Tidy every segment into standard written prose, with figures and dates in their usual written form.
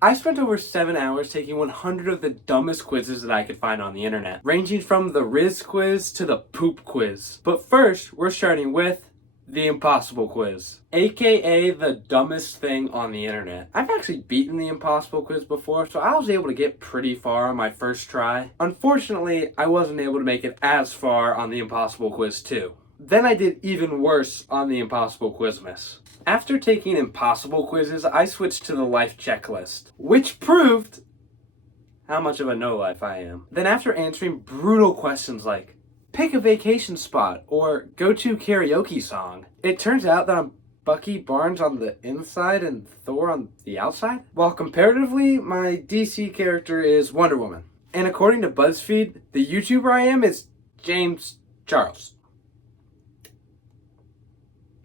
I spent over 7 hours taking 100 of the dumbest quizzes that I could find on the internet, ranging from the Riz quiz to the poop quiz. But first, we're starting with the impossible quiz, aka the dumbest thing on the internet. I've actually beaten the impossible quiz before, so I was able to get pretty far on my first try. Unfortunately, I wasn't able to make it as far on the impossible quiz 2. Then I did even worse on the impossible Quizmas. After taking impossible quizzes, I switched to the life checklist, which proved how much of a no-life I am. Then after answering brutal questions like, pick a vacation spot or go-to karaoke song, it turns out that I'm Bucky Barnes on the inside and Thor on the outside? While comparatively, my DC character is Wonder Woman. And according to BuzzFeed, the YouTuber I am is James Charles.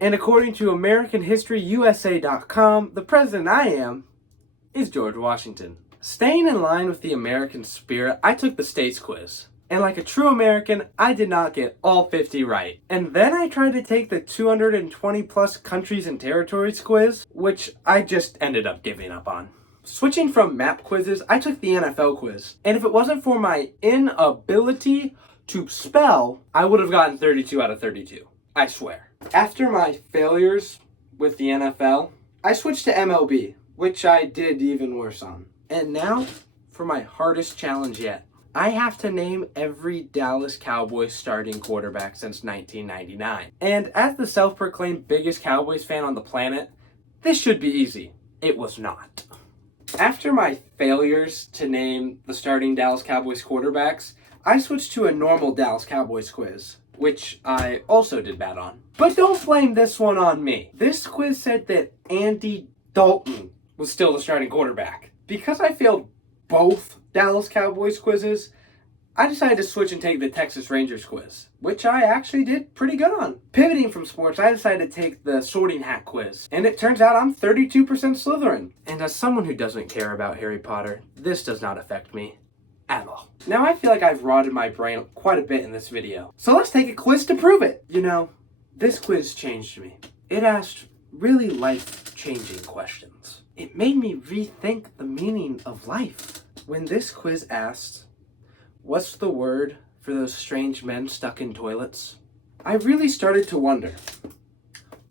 And according to AmericanHistoryUSA.com, the president I am is George Washington. Staying in line with the American spirit, I took the states quiz. And like a true American, I did not get all 50 right. And then I tried to take the 220 plus countries and territories quiz, which I just ended up giving up on. Switching from map quizzes, I took the NFL quiz. And if it wasn't for my inability to spell, I would have gotten 32 out of 32. I swear. After my failures with the NFL, I switched to MLB, which I did even worse on. And now, for my hardest challenge yet. I have to name every Dallas Cowboys starting quarterback since 1999. And as the self-proclaimed biggest Cowboys fan on the planet, this should be easy. It was not. After my failures to name the starting Dallas Cowboys quarterbacks, I switched to a normal Dallas Cowboys quiz, which I also did bad on. But don't blame this one on me. This quiz said that Andy Dalton was still the starting quarterback. Because I failed both Dallas Cowboys quizzes, I decided to switch and take the Texas Rangers quiz, which I actually did pretty good on. Pivoting from sports, I decided to take the sorting hat quiz, and it turns out I'm 32% Slytherin. And as someone who doesn't care about Harry Potter, this does not affect me at all. Now I feel like I've rotted my brain quite a bit in this video, so let's take a quiz to prove it. You know, this quiz changed me. It asked really life-changing questions. It made me rethink the meaning of life. When this quiz asked, what's the word for those strange men stuck in toilets? I really started to wonder,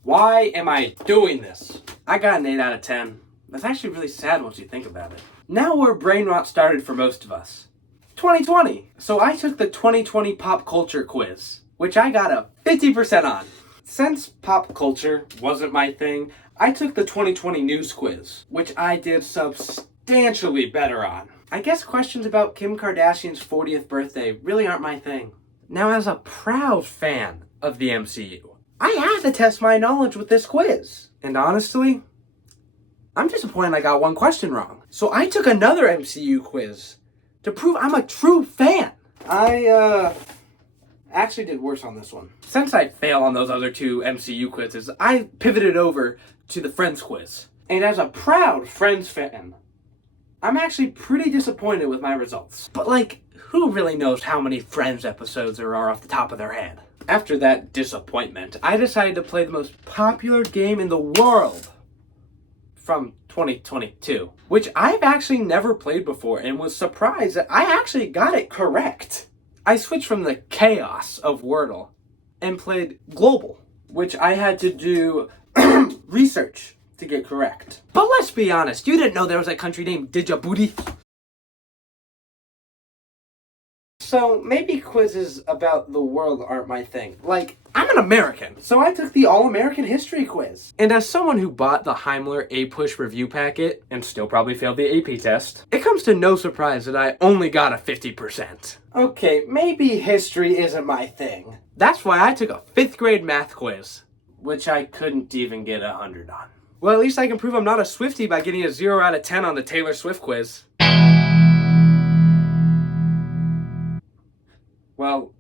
why am I doing this? I got an 8 out of 10. That's actually really sad once you think about it. Now where brain rot started for most of us. 2020. So I took the 2020 pop culture quiz, which I got a 50% on. Since pop culture wasn't my thing, I took the 2020 news quiz, which I did substantially better on. I guess questions about Kim Kardashian's 40th birthday really aren't my thing. Now, as a proud fan of the MCU, I had to test my knowledge with this quiz. And honestly, I'm disappointed I got one question wrong. So I took another MCU quiz to prove I'm a true fan. I actually did worse on this one. Since I failed on those other two MCU quizzes, I pivoted over to the Friends quiz. And as a proud Friends fan, I'm actually pretty disappointed with my results. But like, who really knows how many Friends episodes there are off the top of their head? After that disappointment, I decided to play the most popular game in the world from 2022, which I've actually never played before and was surprised that I actually got it correct. I switched from the chaos of Wordle and played Global, which I had to do research to get correct. But let's be honest, you didn't know there was a country named Djibouti. So maybe quizzes about the world aren't my thing. Like, I'm an American, so I took the All-American History quiz. And as someone who bought the Heimler A-Push review packet and still probably failed the AP test, it comes to no surprise that I only got a 50%. Okay, maybe history isn't my thing. That's why I took a 5th grade math quiz, which I couldn't even get 100 on. Well, at least I can prove I'm not a Swiftie by getting a 0 out of 10 on the Taylor Swift quiz. Well,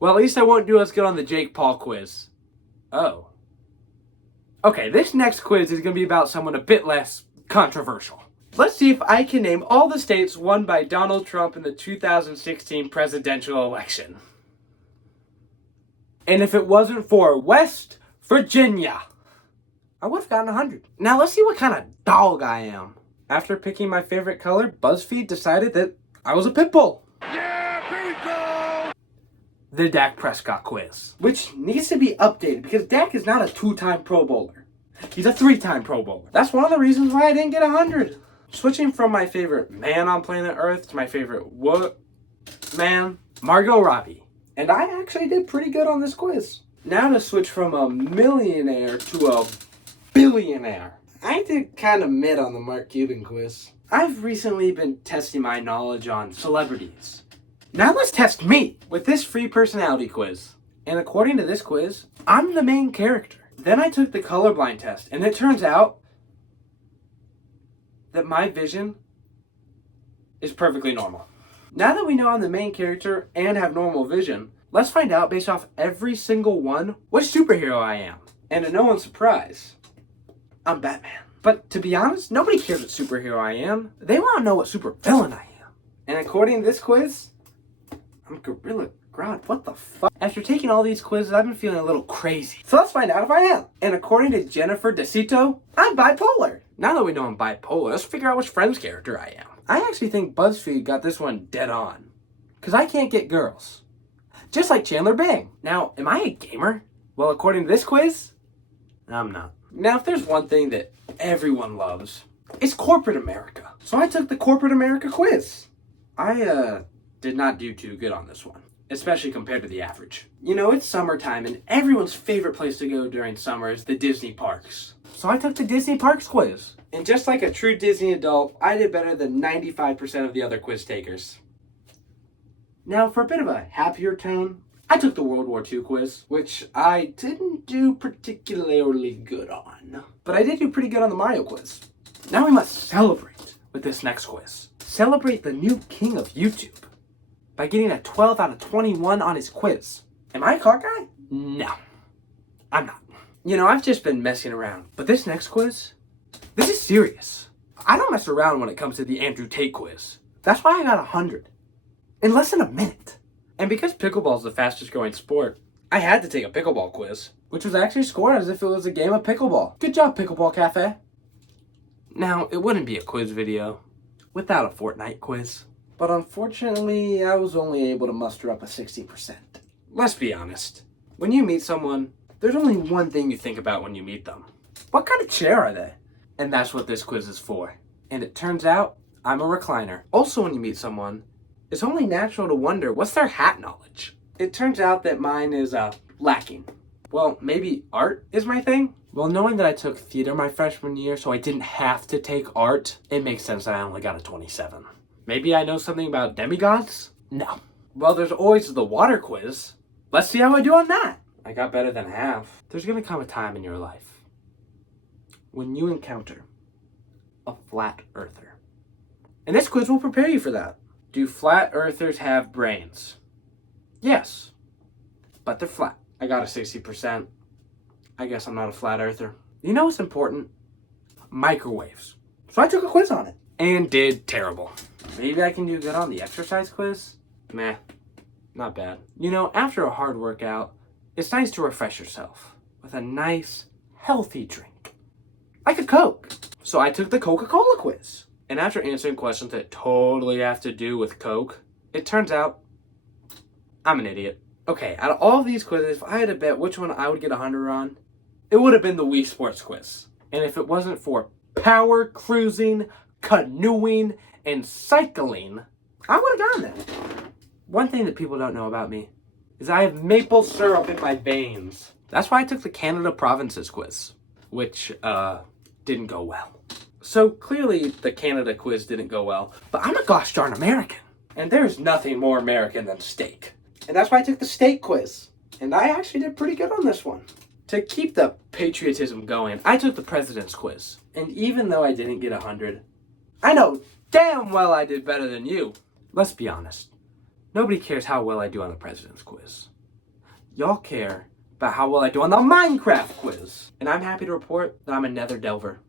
well, at least I won't do as good on the Jake Paul quiz. Oh. Okay, this next quiz is going to be about someone a bit less controversial. Let's see if I can name all the states won by Donald Trump in the 2016 presidential election. And if it wasn't for West Virginia, I would have gotten 100. Now let's see what kind of dog I am. After picking my favorite color, BuzzFeed decided that I was a pit bull. Yeah, here we go! The Dak Prescott quiz, which needs to be updated because Dak is not a 2-time Pro Bowler. He's a 3-time Pro Bowler. That's one of the reasons why I didn't get 100. Switching from my favorite man on planet Earth to my favorite man, Margot Robbie. And I actually did pretty good on this quiz. Now to switch from a millionaire to a billionaire. I did kind of mid on the Mark Cuban quiz. I've recently been testing my knowledge on celebrities. Now let's test me with this free personality quiz. And according to this quiz, I'm the main character. Then I took the colorblind test, and it turns out that my vision is perfectly normal. Now that we know I'm the main character and have normal vision, let's find out based off every single one what superhero I am. And to no one's surprise, I'm Batman. But to be honest, nobody cares what superhero I am. They want to know what supervillain I am. And according to this quiz, I'm Gorilla Grodd. What the fuck? After taking all these quizzes, I've been feeling a little crazy. So let's find out if I am. And according to Jennifer DeCito, I'm bipolar. Now that we know I'm bipolar, let's figure out which Friends character I am. I actually think BuzzFeed got this one dead on. Because I can't get girls. Just like Chandler Bing. Now, am I a gamer? Well, according to this quiz, I'm not. Now, if there's one thing that everyone loves, it's corporate America. So I took the corporate America quiz. I did not do too good on this one, especially compared to the average. You know, it's summertime and everyone's favorite place to go during summer is the Disney parks. So I took the Disney parks quiz. And just like a true Disney adult, I did better than 95% of the other quiz takers. Now, for a bit of a happier tone, I took the World War II quiz, which I didn't do particularly good on. But I did do pretty good on the Mario quiz. Now we must celebrate with this next quiz. Celebrate the new king of YouTube by getting a 12 out of 21 on his quiz. Am I a car guy? No, I'm not. You know, I've just been messing around. But this next quiz, this is serious. I don't mess around when it comes to the Andrew Tate quiz. That's why I got 100 in less than a minute. And because pickleball is the fastest growing sport, I had to take a pickleball quiz, which was actually scored as if it was a game of pickleball. Good job, Pickleball Cafe. Now, it wouldn't be a quiz video without a Fortnite quiz. But unfortunately, I was only able to muster up a 60%. Let's be honest. When you meet someone, there's only one thing you think about when you meet them. What kind of chair are they? And that's what this quiz is for. And it turns out, I'm a recliner. Also, when you meet someone, it's only natural to wonder, what's their hat knowledge? It turns out that mine is lacking. Well, maybe art is my thing? Well, knowing that I took theater my freshman year, so I didn't have to take art, it makes sense that I only got a 27. Maybe I know something about demigods? No. Well, there's always the water quiz. Let's see how I do on that. I got better than half. There's gonna come a time in your life when you encounter a flat earther. And this quiz will prepare you for that. Do flat earthers have brains? Yes, but they're flat. I got a 60%. I guess I'm not a flat earther. You know what's important? Microwaves. So I took a quiz on it and did terrible. Maybe I can do good on the exercise quiz? Meh, not bad. You know, after a hard workout, it's nice to refresh yourself with a nice, healthy drink, like a Coke. So I took the Coca-Cola quiz. And after answering questions that totally have to do with Coke, it turns out I'm an idiot. Okay, out of all of these quizzes, if I had to bet which one I would get 100 on, it would have been the Wii Sports quiz. And if it wasn't for power cruising, canoeing, and cycling, I would have gotten that. One thing that people don't know about me is I have maple syrup in my veins. That's why I took the Canada Provinces quiz, which didn't go well. So clearly the Canada quiz didn't go well, but I'm a gosh darn American. And there's nothing more American than steak. And that's why I took the steak quiz. And I actually did pretty good on this one. To keep the patriotism going, I took the president's quiz. And even though I didn't get 100, I know damn well I did better than you. Let's be honest. Nobody cares how well I do on the president's quiz. Y'all care about how well I do on the Minecraft quiz. And I'm happy to report that I'm a nether delver,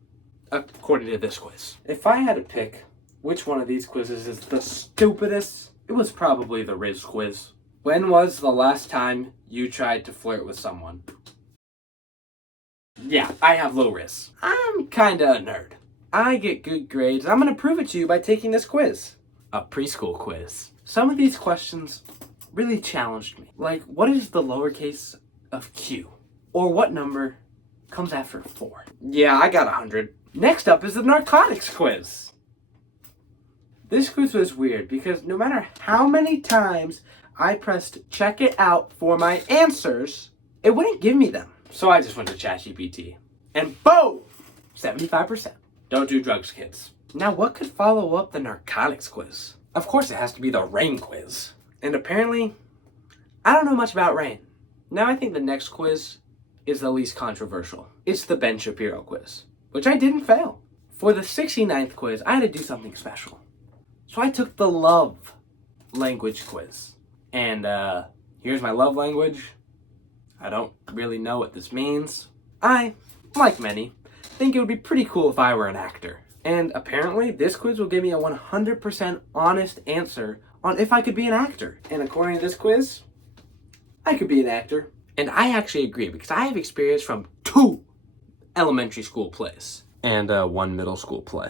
according to this quiz. If I had to pick which one of these quizzes is the stupidest, it was probably the Riz quiz. When was the last time you tried to flirt with someone? Yeah, I have low risks. I'm kinda a nerd. I get good grades. I'm gonna prove it to you by taking this quiz. A preschool quiz. Some of these questions really challenged me. Like, what is the lowercase of Q? Or what number comes after 4? Yeah, I got 100. Next up is the narcotics quiz. This quiz was weird because no matter how many times I pressed check it out for my answers, it wouldn't give me them. So I just went to ChatGPT. And boom! 75%. Don't do drugs, kids. Now, what could follow up the narcotics quiz? Of course, it has to be the rain quiz. And apparently, I don't know much about rain. Now I think the next quiz is the least controversial. It's the Ben Shapiro quiz, which I didn't fail. For the 69th quiz, I had to do something special. So I took the love language quiz. And here's my love language. I don't really know what this means. I, like many, think it would be pretty cool if I were an actor. And apparently, this quiz will give me a 100% honest answer on if I could be an actor. And according to this quiz, I could be an actor. And I actually agree because I have experience from 2 elementary school plays and 1 middle school play,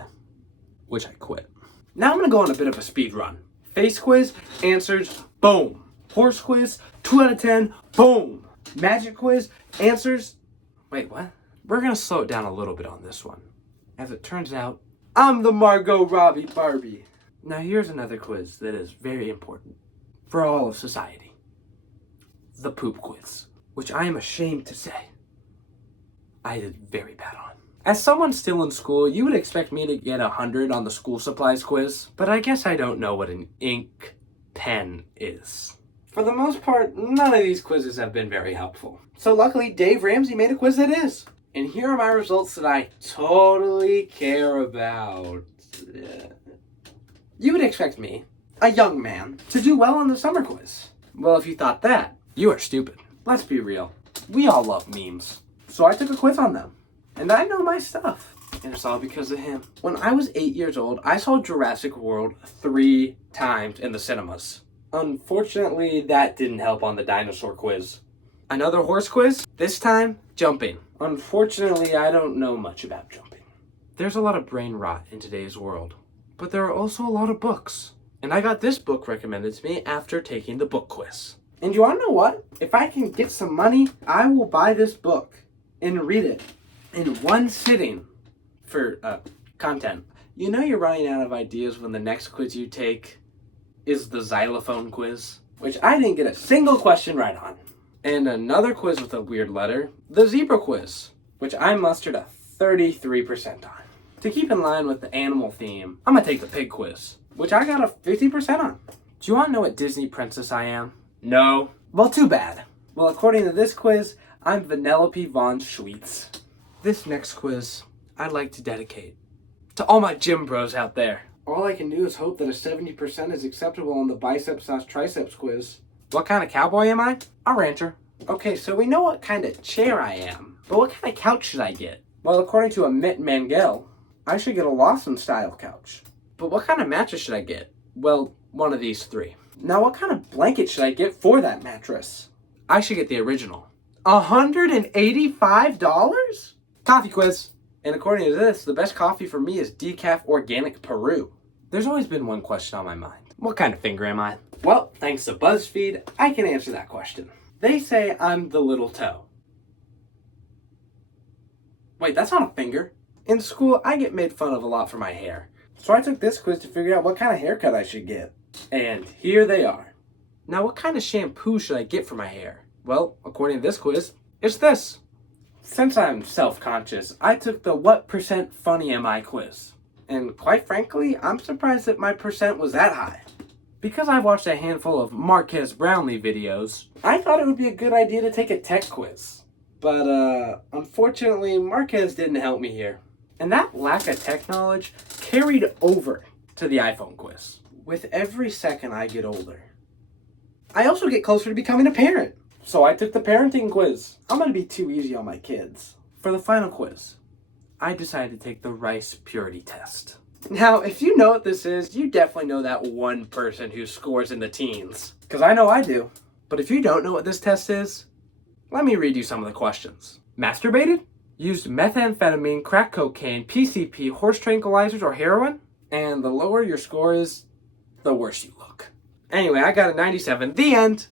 which I quit. Now I'm gonna go on a bit of a speed run. Face quiz, answers, boom. Horse quiz, 2 out of 10, boom. Magic quiz, answers, wait, what? We're gonna slow it down a little bit on this one. As it turns out, I'm the Margot Robbie Barbie. Now here's another quiz that is very important for all of society. The poop quiz, which I am ashamed to say I did very bad on. As someone still in school, you would expect me to get 100 on the school supplies quiz, but I guess I don't know what an ink pen is. For the most part, none of these quizzes have been very helpful. So luckily, Dave Ramsey made a quiz that is. And here are my results that I totally care about. You would expect me, a young man, to do well on the summer quiz. Well, if you thought that, you are stupid. Let's be real. We all love memes. So I took a quiz on them. And I know my stuff. And it's all because of him. When I was 8 years old, I saw Jurassic World 3 times in the cinemas. Unfortunately, that didn't help on the dinosaur quiz. Another horse quiz, this time, jumping. Unfortunately, I don't know much about jumping. There's a lot of brain rot in today's world, but there are also a lot of books. And I got this book recommended to me after taking the book quiz. And you wanna know what? If I can get some money, I will buy this book and read it in one sitting for content. You know you're running out of ideas when the next quiz you take is the xylophone quiz, which I didn't get a single question right on. And another quiz with a weird letter, the zebra quiz, which I mustered a 33% on. To keep in line with the animal theme, I'm gonna take the pig quiz, which I got a 50% on. Do you wanna know what Disney princess I am? No? Well, too bad. Well, according to this quiz, I'm Vanellope von Schweetz. This next quiz, I'd like to dedicate to all my gym bros out there. All I can do is hope that a 70% is acceptable on the biceps/triceps quiz. What kind of cowboy am I? A rancher. Okay, so we know what kind of chair I am, but what kind of couch should I get? Well, according to Amit Mangel, I should get a Lawson-style couch. But what kind of mattress should I get? Well, one of these 3. Now, what kind of blanket should I get for that mattress? I should get the original. $185? Coffee quiz. And according to this, the best coffee for me is Decaf Organic Peru. There's always been one question on my mind. What kind of finger am I? Well, thanks to BuzzFeed, I can answer that question. They say I'm the little toe. Wait, that's not a finger. In school, I get made fun of a lot for my hair. So I took this quiz to figure out what kind of haircut I should get. And here they are. Now, what kind of shampoo should I get for my hair? Well, according to this quiz, it's this. Since I'm self-conscious, I took the what % funny am I quiz. And quite frankly, I'm surprised that my percent was that high. Because I've watched a handful of Marques Brownlee videos, I thought it would be a good idea to take a tech quiz. But unfortunately, Marques didn't help me here. And that lack of tech knowledge carried over to the iPhone quiz. With every second I get older, I also get closer to becoming a parent. So I took the parenting quiz. I'm gonna be too easy on my kids. For the final quiz, I decided to take the rice purity test. Now, if you know what this is, you definitely know that one person who scores in the teens. Because I know I do. But if you don't know what this test is, let me read you some of the questions. Masturbated? used methamphetamine, crack cocaine, PCP, horse tranquilizers, or heroin. And the lower your score is, the worse you look. Anyway, I got a 97. The end.